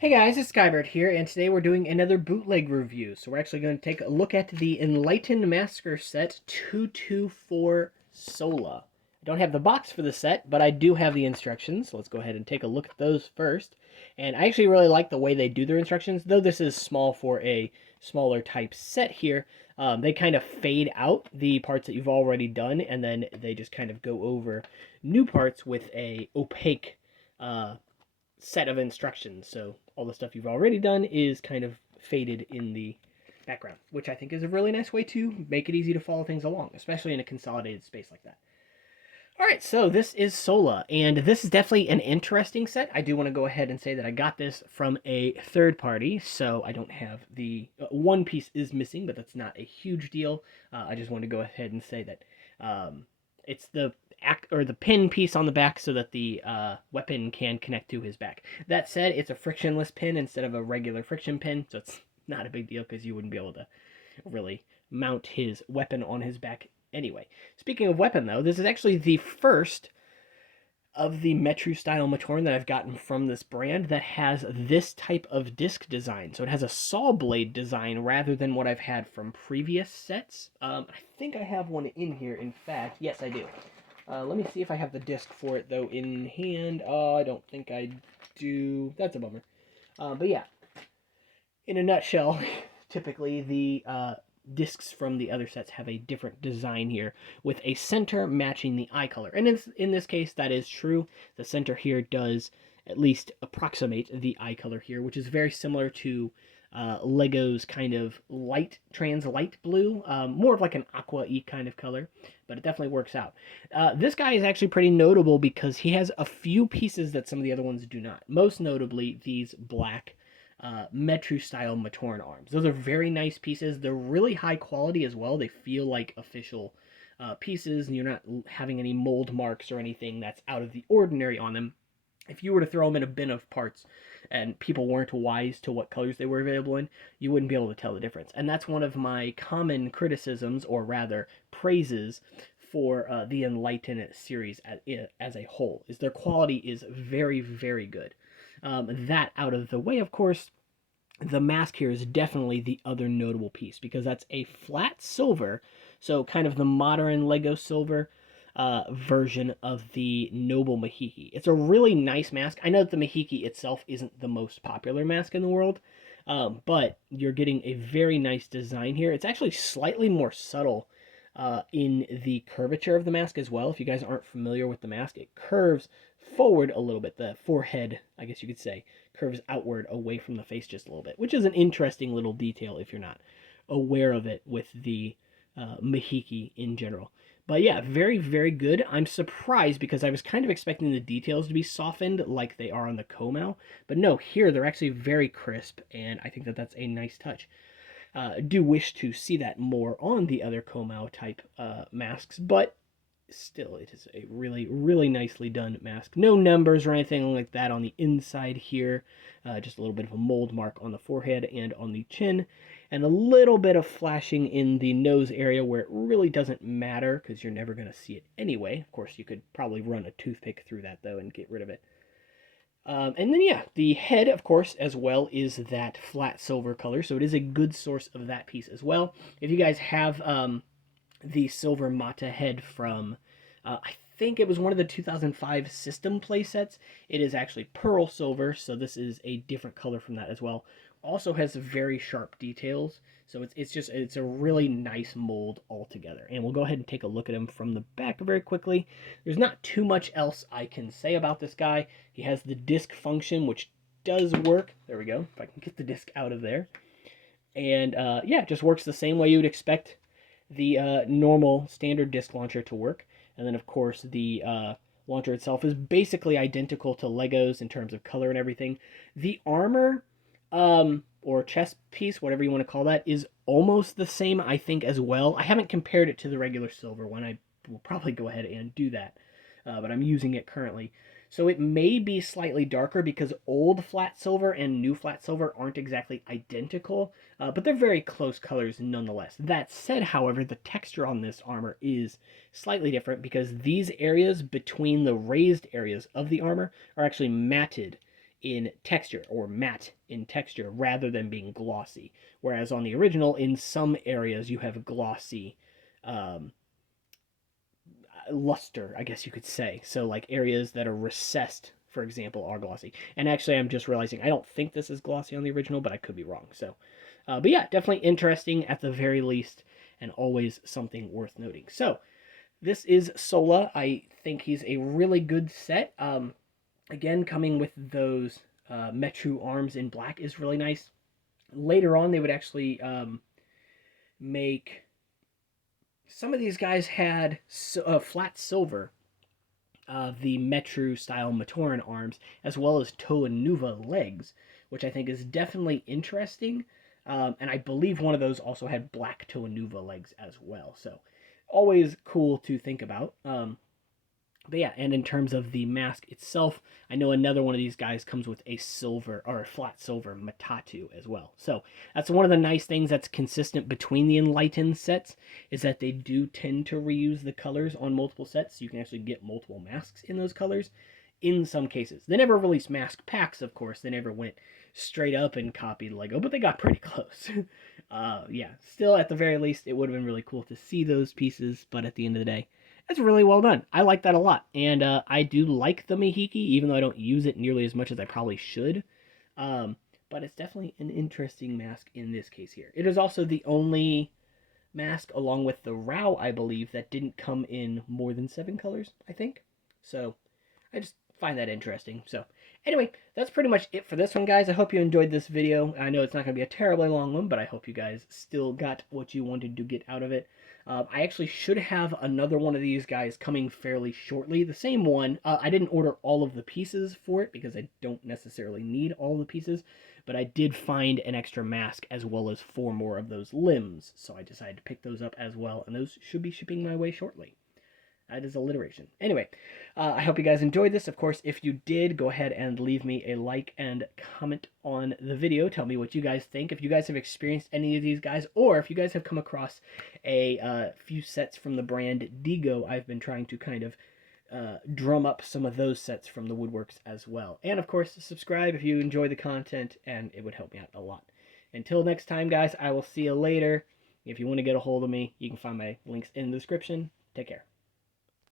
Hey guys, it's Skybird here, and today we're doing another bootleg review. So we're actually going to take a look at the Enlightened Masker set 224 Sola. I don't have the box for the set, but I do have the instructions. So let's go ahead and take a look at those first. And I actually really like the way they do their instructions, though this is small for a smaller type set here. They kind of fade out the parts that you've already done, and then they just kind of go over new parts with a opaque set of instructions. So all the stuff you've already done is kind of faded in the background, which I think is a really nice way to make it easy to follow things along, especially in a consolidated space like that. All right, so this is Sola, and this is definitely an interesting set. I do want to go ahead and say that I got this from a third party, so I don't have the one piece is missing, but that's not a huge deal. I just want to go ahead and say that it's the the pin piece on the back so that the weapon can connect to his back. That said, it's a frictionless pin instead of a regular friction pin, so it's not a big deal because you wouldn't be able to really mount his weapon on his back anyway. Speaking of weapon, though, this is actually the first of the Metru style Matoran that I've gotten from this brand that has this type of disc design. So it has a saw blade design rather than what I've had from previous sets. I think I have one in here, in fact. Yes, I do. Let me see if I have the disc for it, though, in hand. I don't think I do. That's a bummer. But yeah, in a nutshell, typically the discs from the other sets have a different design here, with a center matching the eye color. And in this case, that is true. The center here does at least approximate the eye color here, which is very similar to Lego's kind of trans light blue, more of like an aqua-y kind of color, but it definitely works out. This guy is actually pretty notable because he has a few pieces that some of the other ones do not. Most notably, these black Metru style Matoran arms. Those are very nice pieces. They're really high quality as well. They feel like official pieces, and you're not having any mold marks or anything that's out of the ordinary on them. If you were to throw them in a bin of parts and people weren't wise to what colors they were available in, you wouldn't be able to tell the difference. And that's one of my common criticisms, or rather praises, for the Enlightened series as a whole, is their quality is very, very good. That out of the way, of course, the mask here is definitely the other notable piece because that's a flat silver, so kind of the modern Lego silver version of the Noble Mahiki. It's a really nice mask. I know that the Mahiki itself isn't the most popular mask in the world, but you're getting a very nice design here. It's actually slightly more subtle in the curvature of the mask as well. If you guys aren't familiar with the mask, it curves forward a little bit. The forehead, I guess you could say, curves outward away from the face just a little bit, which is an interesting little detail if you're not aware of it with the Mahiki in general. But yeah, very, very good. I'm surprised because I was kind of expecting the details to be softened like they are on the Komau. But no, here they're actually very crisp, and I think that that's a nice touch. Do wish to see that more on the other Komau type masks, but still, it is a really, really nicely done mask. No numbers or anything like that on the inside here. Just a little bit of a mold mark on the forehead and on the chin, and a little bit of flashing in the nose area where it really doesn't matter because you're never going to see it anyway. Of course, you could probably run a toothpick through that, though, and get rid of it. And then, yeah, the head, of course, as well, is that flat silver color, so it is a good source of that piece as well. If you guys have the silver Mata head from, I think it was one of the 2005 system play sets, it is actually pearl silver, so this is a different color from that as well. Also has very sharp details, so it's a really nice mold altogether. And we'll go ahead and take a look at him from the back very quickly. There's not too much else I can say about this guy. He has the disc function, which does work. There we go. If I can get the disc out of there. And yeah, it just works the same way you would expect the normal standard disc launcher to work. And then, of course, the launcher itself is basically identical to Lego's in terms of color and everything. The armor, or chest piece, whatever you want to call that, is almost the same, I think, as well. I haven't compared it to the regular silver one. I will probably go ahead and do that, but I'm using it currently. So it may be slightly darker because old flat silver and new flat silver aren't exactly identical, but they're very close colors nonetheless. That said, however, the texture on this armor is slightly different because these areas between the raised areas of the armor are actually matted in texture, or matte in texture, rather than being glossy. Whereas on the original, in some areas, you have glossy um, luster, I guess you could say. So, like areas that are recessed, for example, are glossy. And actually, I'm just realizing I don't think this is glossy on the original, but I could be wrong. So, but yeah, definitely interesting at the very least, and always something worth noting. So, this is Sola. I think he's a really good set. Again, coming with those Metru arms in black is really nice. Later on, they would actually make some of these guys had flat silver, the Metru style Matoran arms, as well as Toa Nuva legs, which I think is definitely interesting. And I believe one of those also had black Toa Nuva legs as well. So always cool to think about. But yeah, and in terms of the mask itself, I know another one of these guys comes with a silver or a flat silver Matatu as well. So that's one of the nice things that's consistent between the Enlightened sets, is that they do tend to reuse the colors on multiple sets. So you can actually get multiple masks in those colors in some cases. They never released mask packs, of course. They never went straight up and copied Lego, but they got pretty close. Yeah, still at the very least, it would have been really cool to see those pieces, but at the end of the day, that's really well done. I like that a lot. And I do like the Mihiki, even though I don't use it nearly as much as I probably should. But it's definitely an interesting mask in this case here. It is also the only mask, along with the Rao, I believe, that didn't come in more than 7 colors, I think. So I just find that interesting. So anyway, that's pretty much it for this one, guys. I hope you enjoyed this video. I know it's not going to be a terribly long one, but I hope you guys still got what you wanted to get out of it. I actually should have another one of these guys coming fairly shortly. The same one. I didn't order all of the pieces for it because I don't necessarily need all the pieces, but I did find an extra mask as well as 4 more of those limbs, so I decided to pick those up as well, and those should be shipping my way shortly. That is alliteration. Anyway, I hope you guys enjoyed this. Of course, if you did, go ahead and leave me a like and comment on the video. Tell me what you guys think. If you guys have experienced any of these guys, or if you guys have come across a few sets from the brand Digo, I've been trying to kind of drum up some of those sets from the woodworks as well. And of course, subscribe if you enjoy the content, and it would help me out a lot. Until next time, guys, I will see you later. If you want to get a hold of me, you can find my links in the description. Take care.